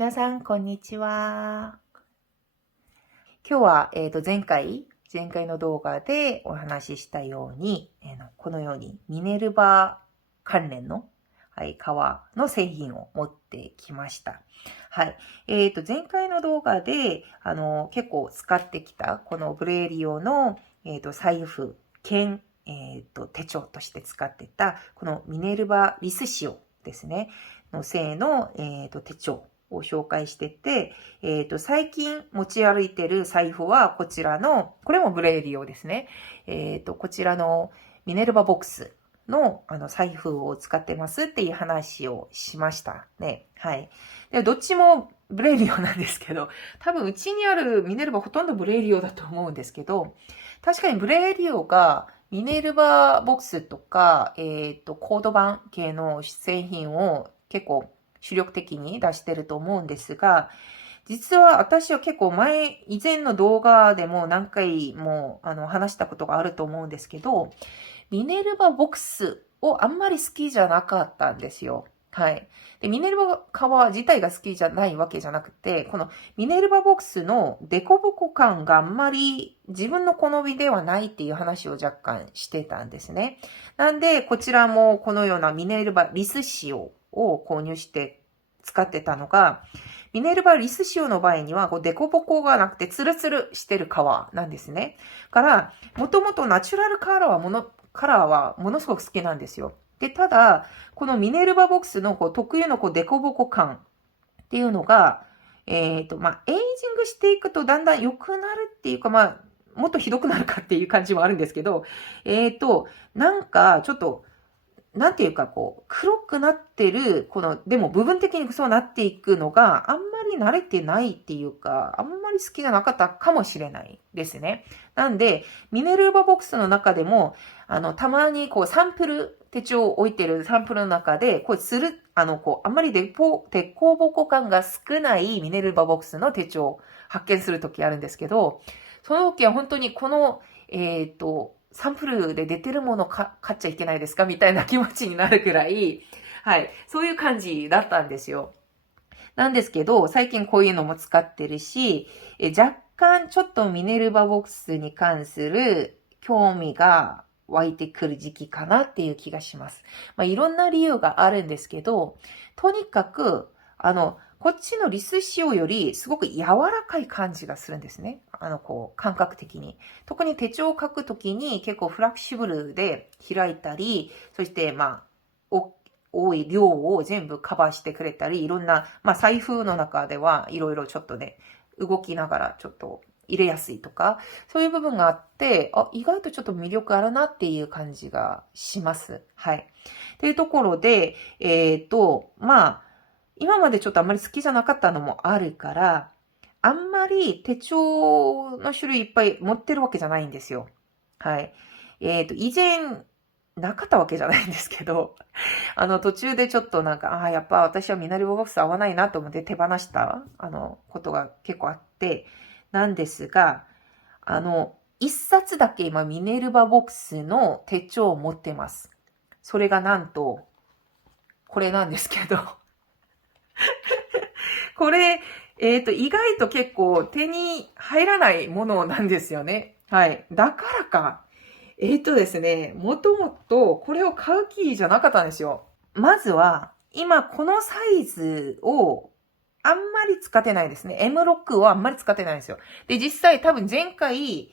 皆さん、こんにちは。今日は、前回の動画でお話ししたように、このようにミネルヴァ関連の、革の製品を持ってきました。はい。前回の動画で、結構使ってきた、このブレーリオの、財布兼、手帳として使ってた、このミネルヴァリスシオですね、の製の、手帳を紹介してて、最近持ち歩いてる財布はこちらの、これもブレーリオですね。こちらのミネルヴァボックスの財布を使ってますっていう話をしましたね。はい。で、どっちもブレーリオなんですけど、多分うちにあるミネルヴァほとんどブレーリオだと思うんですけど、確かにブレーリオがミネルヴァボックスとか、コード版系の製品を結構主力的に出してると思うんですが、実は私は結構以前の動画でも何回も話したことがあると思うんですけど、ミネルヴァボックスをあんまり好きじゃなかったんですよ。はい。で、ミネルヴァ革自体が好きじゃないわけじゃなくて、このミネルヴァボックスのデコボコ感があんまり自分の好みではないっていう話を若干してたんですね。なんで、こちらもこのようなミネルヴァリス仕様を購入して使ってたのが、ミネルヴァリス仕様の場合には、デコボコがなくてツルツルしてる革なんですね。から、もともとナチュラルカラーはものすごく好きなんですよ。で、ただ、このミネルヴァボックスの特有のデコボコ感っていうのが、エイジングしていくとだんだん良くなるっていうか、もっとひどくなるかっていう感じもあるんですけど、なんかちょっと、なんていうか黒くなってる、でも部分的にそうなっていくのがあんまり慣れてないっていうか、あんまり好きじゃなかったかもしれないですね。なんで、ミネルヴァボックスの中でも、たまにサンプル、手帳を置いてるサンプルの中で、あんまり鉄鋼ボコ感が少ないミネルヴァボックスの手帳を発見するときあるんですけど、その時は本当にサンプルで出てるもの買っちゃいけないですかみたいな気持ちになるくらい、はい、そういう感じだったんですよ。なんですけど、最近こういうのも使ってるし、若干ちょっとミネルヴァボックスに関する興味が湧いてくる時期かなっていう気がします。いろんな理由があるんですけど、とにかく、こっちのリス仕様よりすごく柔らかい感じがするんですね。感覚的に。特に手帳を書くときに結構フラキシブルで開いたり、そして多い量を全部カバーしてくれたり、いろんな、財布の中ではいろいろちょっとね、動きながらちょっと入れやすいとか、そういう部分があって、意外とちょっと魅力あるなっていう感じがします。はい。っていうところで、今までちょっとあんまり好きじゃなかったのもあるから、あんまり手帳の種類いっぱい持ってるわけじゃないんですよ。はい。以前、なかったわけじゃないんですけど、途中でちょっとやっぱ私はミネルヴァボックス合わないなと思って手放した、ことが結構あって、なんですが、一冊だけ今ミネルヴァボックスの手帳を持ってます。それがなんと、これなんですけど、これ、意外と結構手に入らないものなんですよね。はい。だからか。ですね、もともとこれを買う気じゃなかったんですよ。まずは、今このサイズをあんまり使ってないですね。M6 をあんまり使ってないんですよ。で、実際多分前回、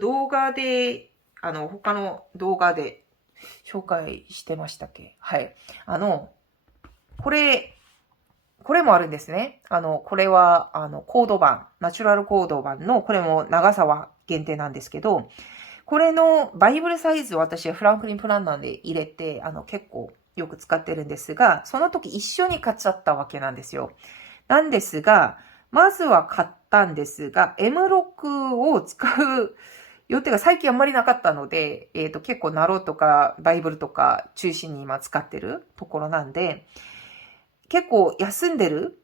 動画で、他の動画で紹介してましたっけ？はい。これもあるんですね。これは、コード版、ナチュラルコード版の、これも長さは限定なんですけど、これのバイブルサイズを私はフランクリンプランナーで入れて、結構よく使ってるんですが、その時一緒に買っちゃったわけなんですよ。なんですが、まずは買ったんですが、M6 を使う予定が最近あんまりなかったので、結構ナローとかバイブルとか中心に今使ってるところなんで、結構休んでる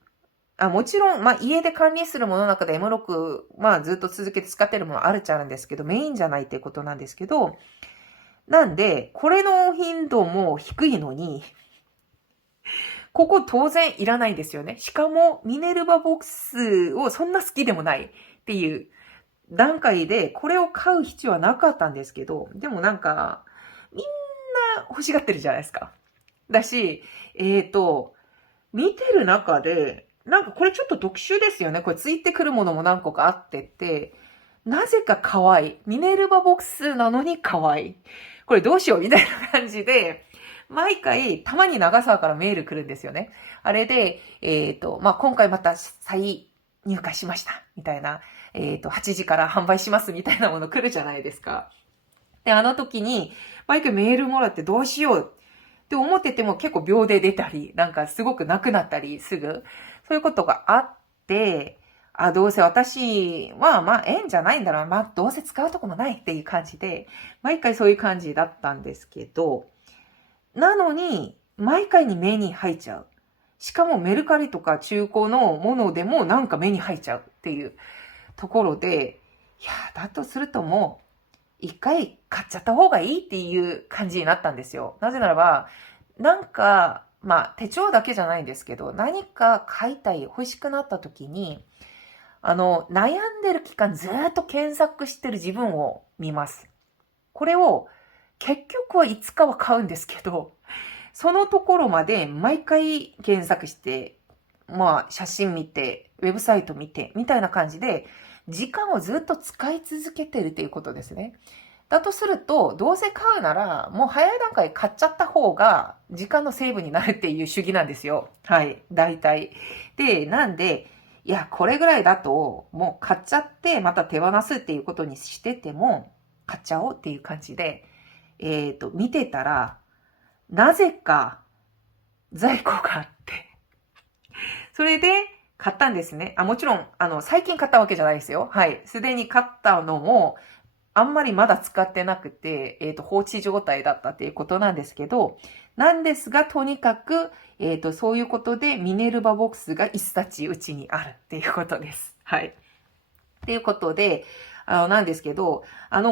もちろん、家で管理するものの中で M6、ずっと続けて使ってるものあるっちゃあるんですけど、メインじゃないってことなんですけど、なんで、これの頻度も低いのに、ここ当然いらないんですよね。しかも、ミネルヴァボックスをそんな好きでもないっていう段階で、これを買う必要はなかったんですけど、でもなんか、みんな欲しがってるじゃないですか。だし、見てる中で、なんかこれちょっと特殊ですよね。これついてくるものも何個かあってって、なぜか可愛い。ミネルヴァボックスなのに可愛い。これどうしようみたいな感じで、毎回、たまに長沢からメール来るんですよね。あれで、今回また再入荷しました。みたいな、8時から販売しますみたいなもの来るじゃないですか。で、あの時に、毎回メールもらってどうしようって思ってても結構秒で出たり、なんかすごくなくなったりすぐ、そういうことがあって、どうせ私は、縁じゃないんだろう。どうせ使うとこもないっていう感じで、毎回そういう感じだったんですけど、なのに、毎回に目に入っちゃう。しかもメルカリとか中古のものでもなんか目に入っちゃうっていうところで、いや、だとするともう、一回買っちゃった方がいいっていう感じになったんですよ。なぜならば、なんか、手帳だけじゃないんですけど、何か買いたい、欲しくなった時に、悩んでる期間ずっと検索してる自分を見ます。これを、結局はいつかは買うんですけど、そのところまで毎回検索して、写真見て、ウェブサイト見て、みたいな感じで、時間をずっと使い続けてるっていうことですね。だとすると、どうせ買うなら、もう早い段階買っちゃった方が、時間のセーブになるっていう主義なんですよ。はい、大体。で、なんで、いや、これぐらいだと、もう買っちゃって、また手放すっていうことにしてても、買っちゃおうっていう感じで、見てたら、なぜか在庫があって、それで買ったんですね。もちろん、最近買ったわけじゃないですよ。はい。すでに買ったのも、あんまりまだ使ってなくて、放置状態だったっていうことなんですけど、なんですが、とにかく、そういうことで、ミネルヴァボックスが一冊うちにあるっていうことです。はい。っていうことで、なんですけど、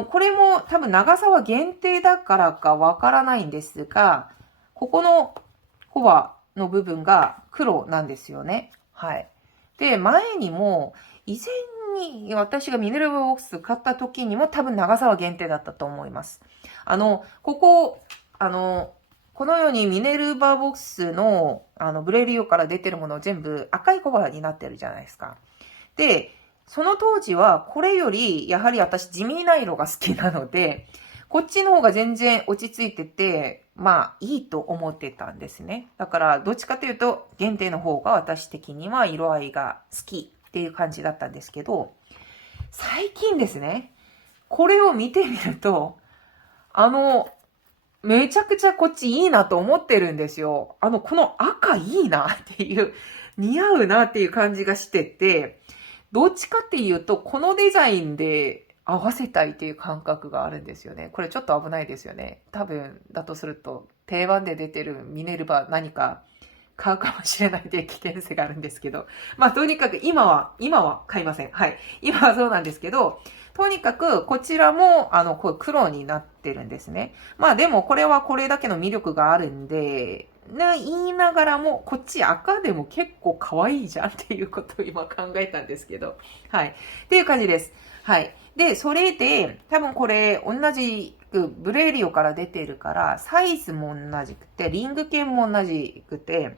これも多分長さは限定だからかわからないんですが、ここのコバの部分が黒なんですよね。はい。で、前にも、以前に私がミネルヴァボックス買った時にも多分長さは限定だったと思います。このようにミネルヴァボックスの、ブレリオから出てるもの全部赤いコバになってるじゃないですか。で、その当時はこれよりやはり私地味な色が好きなので、こっちの方が全然落ち着いてて、いいと思ってたんですね。だからどっちかというと限定の方が私的には色合いが好きっていう感じだったんですけど、最近ですね、これを見てみると、めちゃくちゃこっちいいなと思ってるんですよ。この赤いいなっていう、似合うなっていう感じがしてて、どっちかっていうと、このデザインで合わせたいっていう感覚があるんですよね。これちょっと危ないですよね。多分、だとすると、定番で出てるミネルヴァ何か買うかもしれないという危険性があるんですけど。とにかく今は買いません。はい。今はそうなんですけど、とにかくこちらも、こう黒になってるんですね。でもこれはこれだけの魅力があるんで、言いながらも、こっち赤でも結構可愛いじゃんっていうことを今考えたんですけど。はい。っていう感じです。はい。で、それで、多分これ、同じく、ブレリオから出てるから、サイズも同じくて、リング系も同じくて、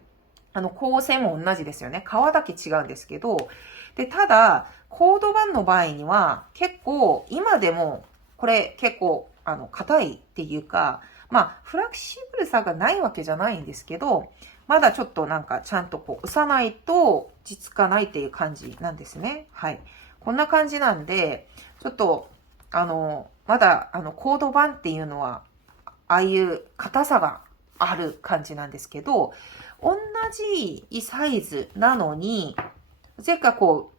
構成も同じですよね。革だけ違うんですけど、で、ただ、コード版の場合には、結構、今でも、これ結構、硬いっていうか、フラキシブルさがないわけじゃないんですけど、まだちょっとなんかちゃんとこう押さないと落ち着かないっていう感じなんですね。はい。こんな感じなんで、ちょっと、まだ、コード版っていうのは、ああいう硬さがある感じなんですけど、同じサイズなのに、せっかこ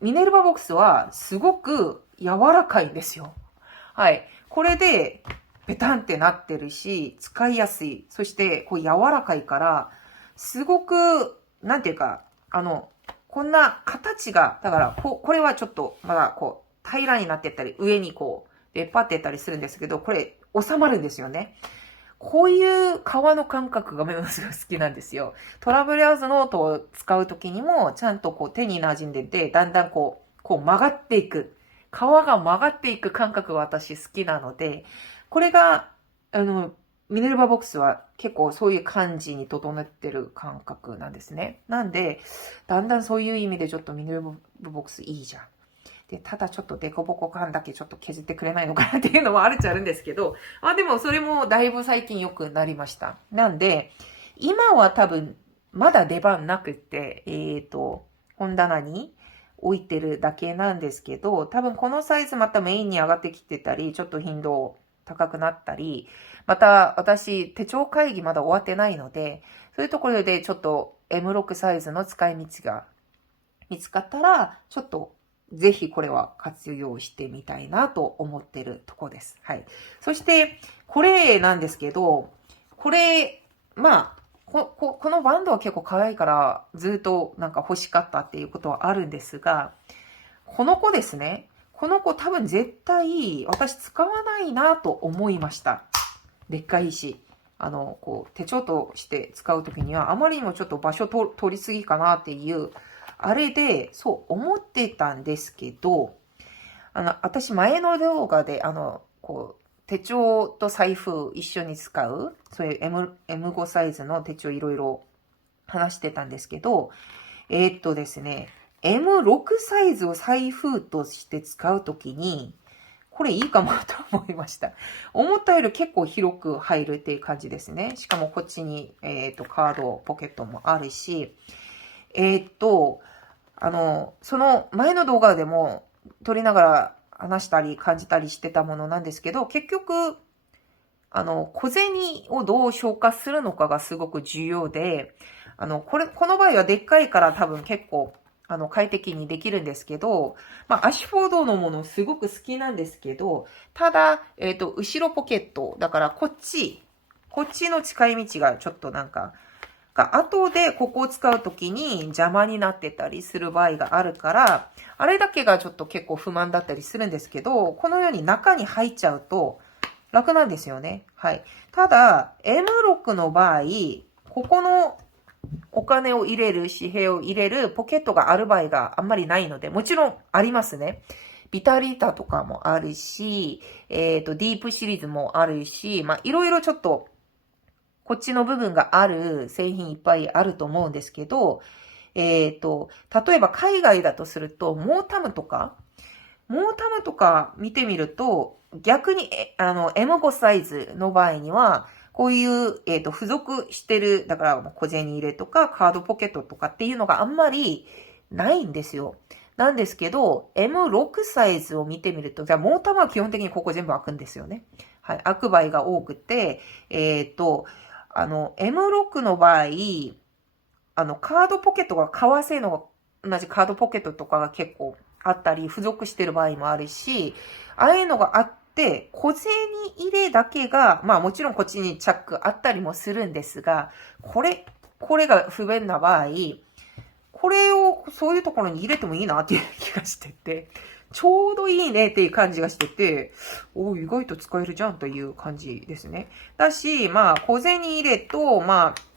う、ミネルヴァボックスはすごく柔らかいんですよ。はい。これで、ペタンってなってるし、使いやすい。そして、こう柔らかいから、すごく、なんていうか、こんな形が、だから、これはちょっと、まだこう、平らになってったり、上にこう、出っ張ってったりするんですけど、これ、収まるんですよね。こういう革の感覚がものすごい好きなんですよ。トラベラーズノートを使うときにも、ちゃんとこう手に馴染んでて、だんだんこう曲がっていく。革が曲がっていく感覚が私好きなので、これが、ミネルヴァボックスは結構そういう感じに整ってる感覚なんですね。なんで、だんだんそういう意味でちょっとミネルヴァボックスいいじゃん。で、ただちょっとデコボコ感だけちょっと削ってくれないのかなっていうのもあるっちゃあるんですけど、でもそれもだいぶ最近良くなりました。なんで、今は多分まだ出番なくって、本棚に置いてるだけなんですけど、多分このサイズまたメインに上がってきてたり、ちょっと頻度高くなったり、また私手帳会議まだ終わってないので、そういうところでちょっと M6 サイズの使い道が見つかったら、ちょっとぜひこれは活用してみたいなと思ってるとこです。はい。そして、これなんですけど、これ、このバンドは結構可愛いからずっとなんか欲しかったっていうことはあるんですが、この子ですね。この子多分絶対私使わないなと思いました。でっかいし。手帳として使うときにはあまりにもちょっと場所取りすぎかなっていうあれで、そう思ってたんですけど、私前の動画で、手帳と財布一緒に使う、そういう M5 サイズの手帳いろいろ話してたんですけど、ですね、M6 サイズを財布として使うときに、これいいかもと思いました。思ったより結構広く入るっていう感じですね。しかもこっちに、カード、ポケットもあるし、その前の動画でも撮りながら話したり感じたりしてたものなんですけど、結局、小銭をどう消化するのかがすごく重要で、この場合はでっかいから多分結構、快適にできるんですけど、アシュフォードのものすごく好きなんですけど、ただ、後ろポケット、だからこっちの使い道がちょっとなんか、後でここを使うときに邪魔になってたりする場合があるから、あれだけがちょっと結構不満だったりするんですけど、このように中に入っちゃうと楽なんですよね。はい。ただ、M6 の場合、ここのお金を入れる、紙幣を入れるポケットがある場合があんまりないので、もちろんありますね。ビタリータとかもあるし、ディープシリーズもあるし、いろいろちょっと、こっちの部分がある製品いっぱいあると思うんですけど、例えば海外だとすると、モータムとか見てみると、逆に、M5 サイズの場合には、こういう、付属してる、だから小銭入れとかカードポケットとかっていうのがあんまりないんですよ。なんですけど、M6 サイズを見てみると、じゃあモータムは基本的にここ全部開くんですよね。はい。開く場合が多くて、M6 の場合、カードポケットが革製の同じカードポケットとかが結構あったり、付属してる場合もあるし、ああいうのがあって、小銭入れだけが、もちろんこっちにチャックあったりもするんですが、これが不便な場合、これをそういうところに入れてもいいなっていう気がしてて、ちょうどいいねっていう感じがしてて、意外と使えるじゃんという感じですね。だし、小銭入れと、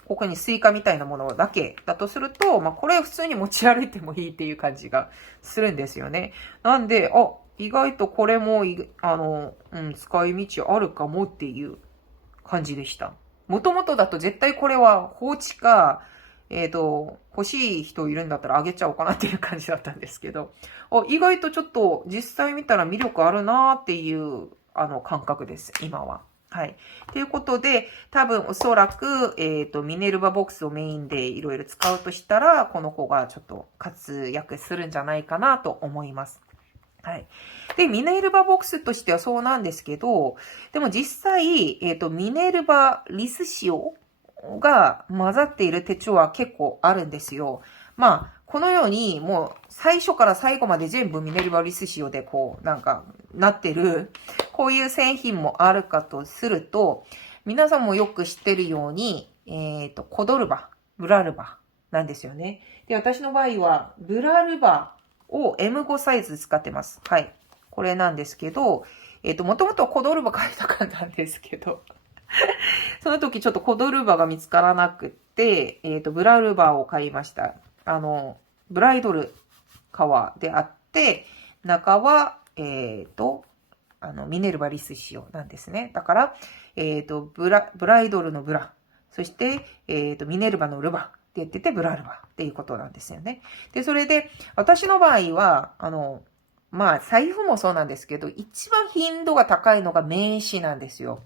ここにスイカみたいなものだけだとすると、これ普通に持ち歩いてもいいっていう感じがするんですよね。なんで、意外とこれも、使い道あるかもっていう感じでした。もともとだと絶対これは放置か、欲しい人いるんだったらあげちゃおうかなっていう感じだったんですけど、意外とちょっと実際見たら魅力あるなっていう、感覚です、今は。はい。ということで、多分おそらく、ミネルヴァボックスをメインでいろいろ使うとしたら、この子がちょっと活躍するんじゃないかなと思います。はい。で、ミネルヴァボックスとしてはそうなんですけど、でも実際、ミネルヴァリス塩が混ざっている手帳は結構あるんですよ。このように、もう最初から最後まで全部ミネルヴァリス塩でなってる、こういう製品もあるかとすると、皆さんもよく知ってるように、コドルバ、ブラルバなんですよね。で、私の場合は、ブラルバを M5 サイズ使ってます。はい。これなんですけど、もともとコドルバ買いたかったんですけど、その時ちょっとコドルバが見つからなくって、ブラルバを買いました。ブライドル革であって、中は、ミネルバリス仕様なんですね。だから、ブライドルのブラ、そして、ミネルバのルバって言ってて、ブラルバっていうことなんですよね。で、それで、私の場合は、まあ、財布もそうなんですけど、一番頻度が高いのが名刺なんですよ。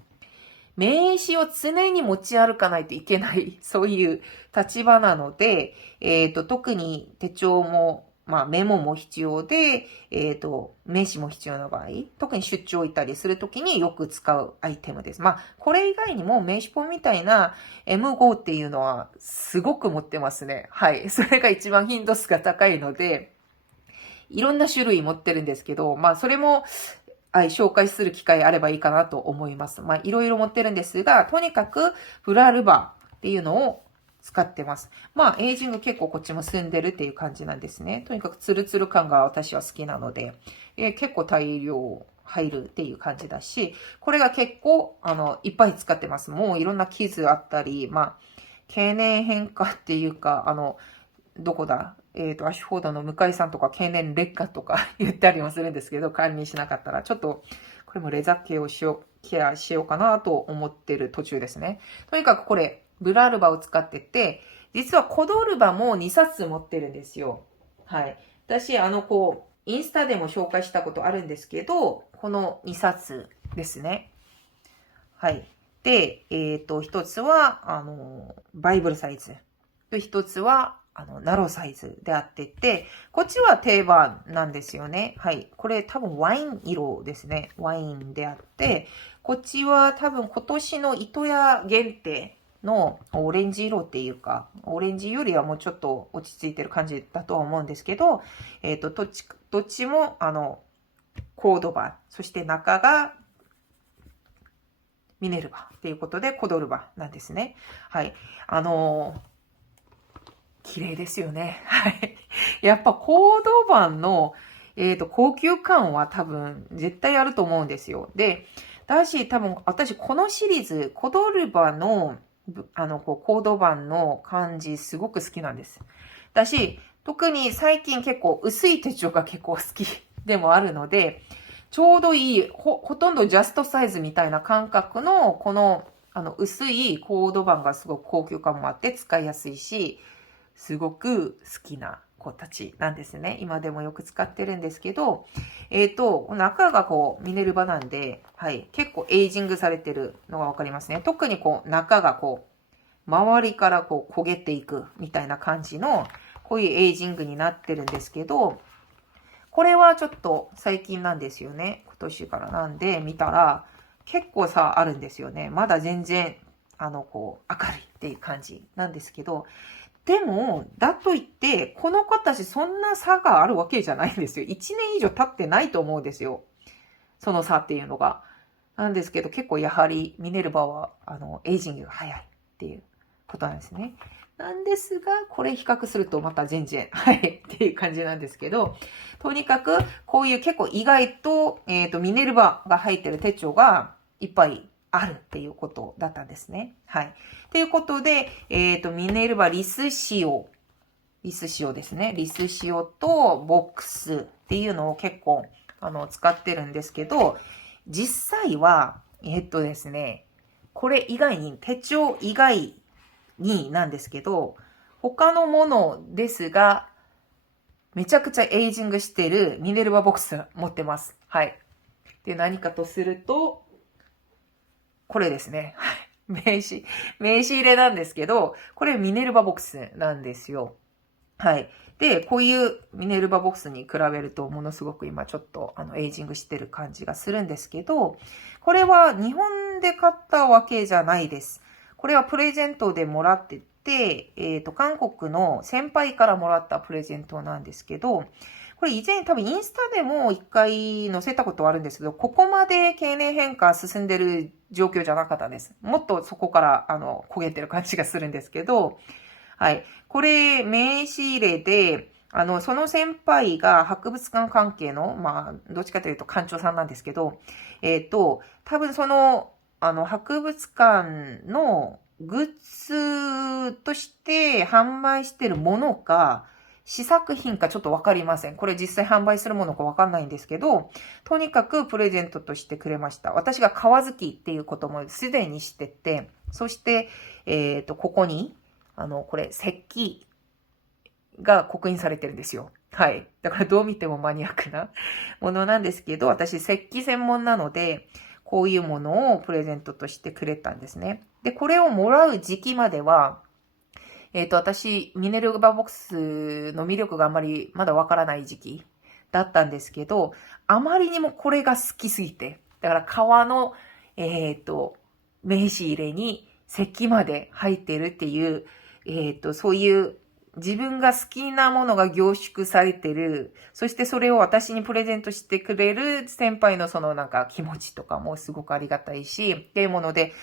名刺を常に持ち歩かないといけない、そういう立場なので、特に手帳も、まあメモも必要で、名刺も必要な場合、特に出張行ったりするときによく使うアイテムです。まあ、これ以外にも名刺本みたいな M5 っていうのはすごく持ってますね。はい。それが一番頻度数が高いので、いろんな種類持ってるんですけど、まあ、それも、はい、紹介する機会あればいいかなと思います。まあ、いろいろ持ってるんですが、とにかく、フラルバっていうのを使ってます。まあ、エイジング結構こっちも進んでるっていう感じなんですね。とにかくツルツル感が私は好きなので、結構大量入るっていう感じだし、これが結構、いっぱい使ってます。もういろんな傷あったり、まあ、経年変化っていうか、どこだアシュフォードの向井さんとか経年劣化とか言ったりもするんですけど、管理しなかったら、ちょっと、これもレザーケアしようかなと思ってる途中ですね。とにかくこれ、ブラルバを使ってて、実はコドルバも2冊持ってるんですよ。はい。私、インスタでも紹介したことあるんですけど、この2冊ですね。はい。で、一つは、バイブルサイズ。一つは、ナローサイズであってて、こっちは定番なんですよね。はい。これ多分ワイン色ですね。ワインであって、こっちは多分今年の糸屋限定のオレンジ色っていうか、オレンジよりはもうちょっと落ち着いてる感じだとは思うんですけど、どっちも、コード版、そして中がミネルバっていうことでコドルバなんですね。はい。綺麗ですよね。はい。やっぱコード版の、高級感は多分絶対あると思うんですよ。で、多分私このシリーズ、コドルバの、コード版の感じすごく好きなんです。特に最近結構薄い手帳が結構好きでもあるので、ちょうどいい、ほとんどジャストサイズみたいな感覚の、この、薄いコード版がすごく高級感もあって使いやすいし、すごく好きな子たちなんですね。今でもよく使ってるんですけど、中がミネルヴァなんで、はい、結構エイジングされてるのがわかりますね。特に中が周りから焦げていくみたいな感じの、こういうエイジングになってるんですけど、これはちょっと最近なんですよね。今年からなんで見たら、結構差あるんですよね。まだ全然、明るいっていう感じなんですけど、でも、だといって、この子たちそんな差があるわけじゃないんですよ。1年以上経ってないと思うんですよ。その差っていうのが。なんですけど、結構やはりミネルヴァは、エイジングが早いっていうことなんですね。なんですが、これ比較するとまた全然、はい、っていう感じなんですけど、とにかく、こういう結構意外と、ミネルヴァが入ってる手帳がいっぱいあるっていうことだったんですね。はい。ということで、ミネルヴァリス仕様ですね。リス仕様とボックスっていうのを結構、使ってるんですけど、実際は、ですね、これ以外に、手帳以外になんですけど、他のものですが、めちゃくちゃエイジングしてるミネルヴァボックス持ってます。はい。で、何かとすると、これですね。はい。名刺入れなんですけど、これミネルヴァボックスなんですよ。はい。で、こういうミネルヴァボックスに比べると、ものすごく今ちょっとエイジングしてる感じがするんですけど、これは日本で買ったわけじゃないです。これはプレゼントでもらってて、韓国の先輩からもらったプレゼントなんですけど、これ以前多分インスタでも一回載せたことはあるんですけど、ここまで経年変化進んでる状況じゃなかったんです。もっとそこから焦げてる感じがするんですけど、はい。これ、名刺入れで、その先輩が博物館関係の、まあ、どっちかというと館長さんなんですけど、多分その博物館のグッズとして販売してるものか、試作品かちょっとわかりません。これ実際販売するものかわかんないんですけど、とにかくプレゼントとしてくれました。私が革好きっていうこともすでに知ってて、そして、ここに、これ、石器が刻印されてるんですよ。はい。だからどう見てもマニアックなものなんですけど、私、石器専門なので、こういうものをプレゼントとしてくれたんですね。で、これをもらう時期までは、私、ミネルヴァボックスの魅力があんまりまだわからない時期だったんですけど、あまりにもこれが好きすぎて、だから革の、名刺入れに石器まで入っているっていう、そういう自分が好きなものが凝縮されてる、そしてそれを私にプレゼントしてくれる先輩のそのなんか気持ちとかもすごくありがたいし、っていうもので、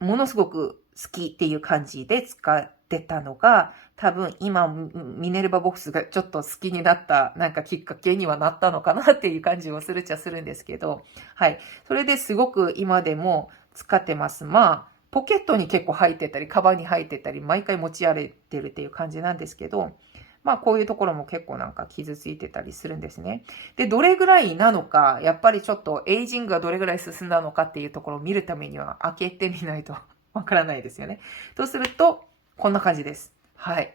ものすごく好きっていう感じで使ってたのが、多分今ミネルヴァボックスがちょっと好きになったなんかきっかけにはなったのかなっていう感じもするっちゃするんですけど、はい。それですごく今でも使ってます。まあ、ポケットに結構入ってたり、カバンに入ってたり、毎回持ち歩いてるっていう感じなんですけど、まあこういうところも結構なんか傷ついてたりするんですね。で、どれぐらいなのか、やっぱりちょっとエイジングがどれぐらい進んだのかっていうところを見るためには開けてみないとわからないですよね。とすると、こんな感じです。はい。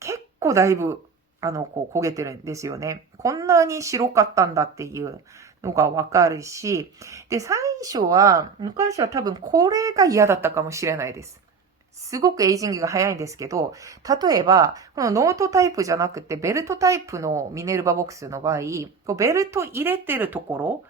結構だいぶ、こう焦げてるんですよね。こんなに白かったんだっていうのがわかるし、で、昔は多分これが嫌だったかもしれないです。すごくエイジングが早いんですけど、例えば、このノートタイプじゃなくて、ベルトタイプのミネルヴァボックスの場合、こうベルト入れてるところ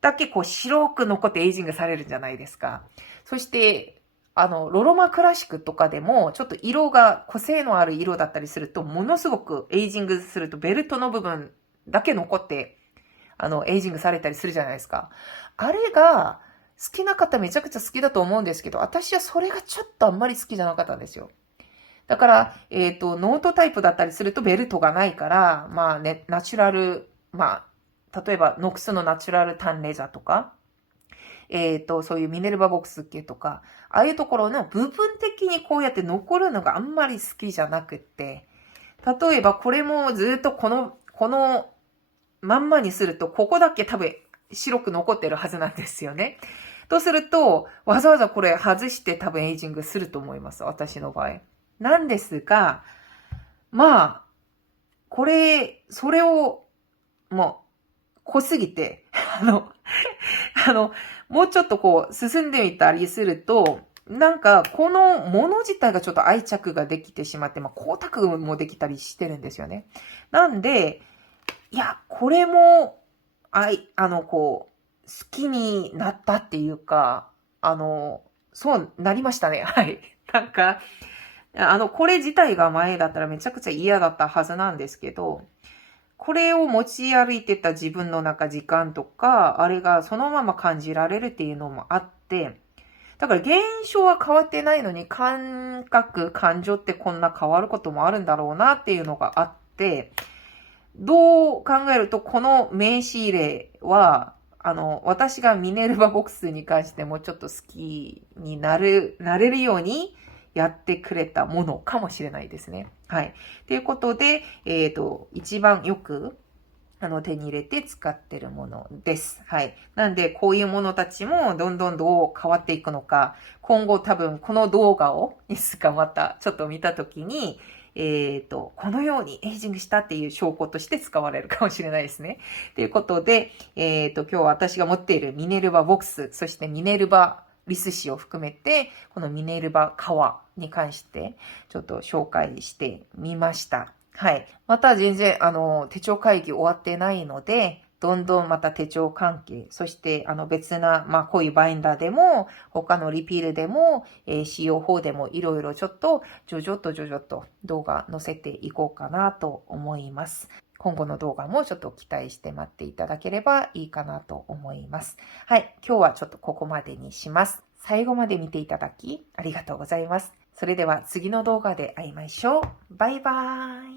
だけこう白く残ってエイジングされるじゃないですか。そして、ロロマクラシックとかでも、ちょっと色が個性のある色だったりすると、ものすごくエイジングすると、ベルトの部分だけ残って、エイジングされたりするじゃないですか。あれが、好きな方めちゃくちゃ好きだと思うんですけど、私はそれがちょっとあんまり好きじゃなかったんですよ。だから、ノートタイプだったりするとベルトがないから、まあね、ナチュラル、まあ、例えばノックスのナチュラルタンレザーとか、そういうミネルヴァボックス系とか、ああいうところの部分的にこうやって残るのがあんまり好きじゃなくって、例えばこれもずっとこのまんまにすると、ここだけ多分白く残ってるはずなんですよね。とすると、わざわざこれ外して多分エイジングすると思います。私の場合。なんですが、まあ、それを、もう、濃すぎて、もうちょっとこう、進んでみたりすると、なんか、このもの自体がちょっと愛着ができてしまって、まあ、光沢もできたりしてるんですよね。なんで、いや、これも、好きになったっていうか、そうなりましたね。はい。なんか、これ自体が前だったらめちゃくちゃ嫌だったはずなんですけど、これを持ち歩いてた自分の時間とか、あれがそのまま感じられるっていうのもあって、だから現象は変わってないのに感情ってこんな変わることもあるんだろうなっていうのがあって、どう考えるとこの名刺入れは、私がミネルヴァボックスに関してもちょっと好きになれるようにやってくれたものかもしれないですね。はい。ということで、一番よく、手に入れて使ってるものです。はい。なんで、こういうものたちもどんどんどう変わっていくのか、今後多分この動画をいつかまたちょっと見たときに、このようにエイジングしたっていう証拠として使われるかもしれないですね。ということで、今日は私が持っているミネルヴァボックス、そしてミネルヴァリス紙を含めて、このミネルヴァ革に関してちょっと紹介してみました。はい。また全然、手帳会議終わってないので、どんどんまた手帳関係、そして別な、まあこういうバインダーでも、他のリピールでも、使用法でもいろいろちょっと、徐々と動画載せていこうかなと思います。今後の動画もちょっと期待して待っていただければいいかなと思います。はい。今日はちょっとここまでにします。最後まで見ていただきありがとうございます。それでは次の動画で会いましょう。バイバーイ。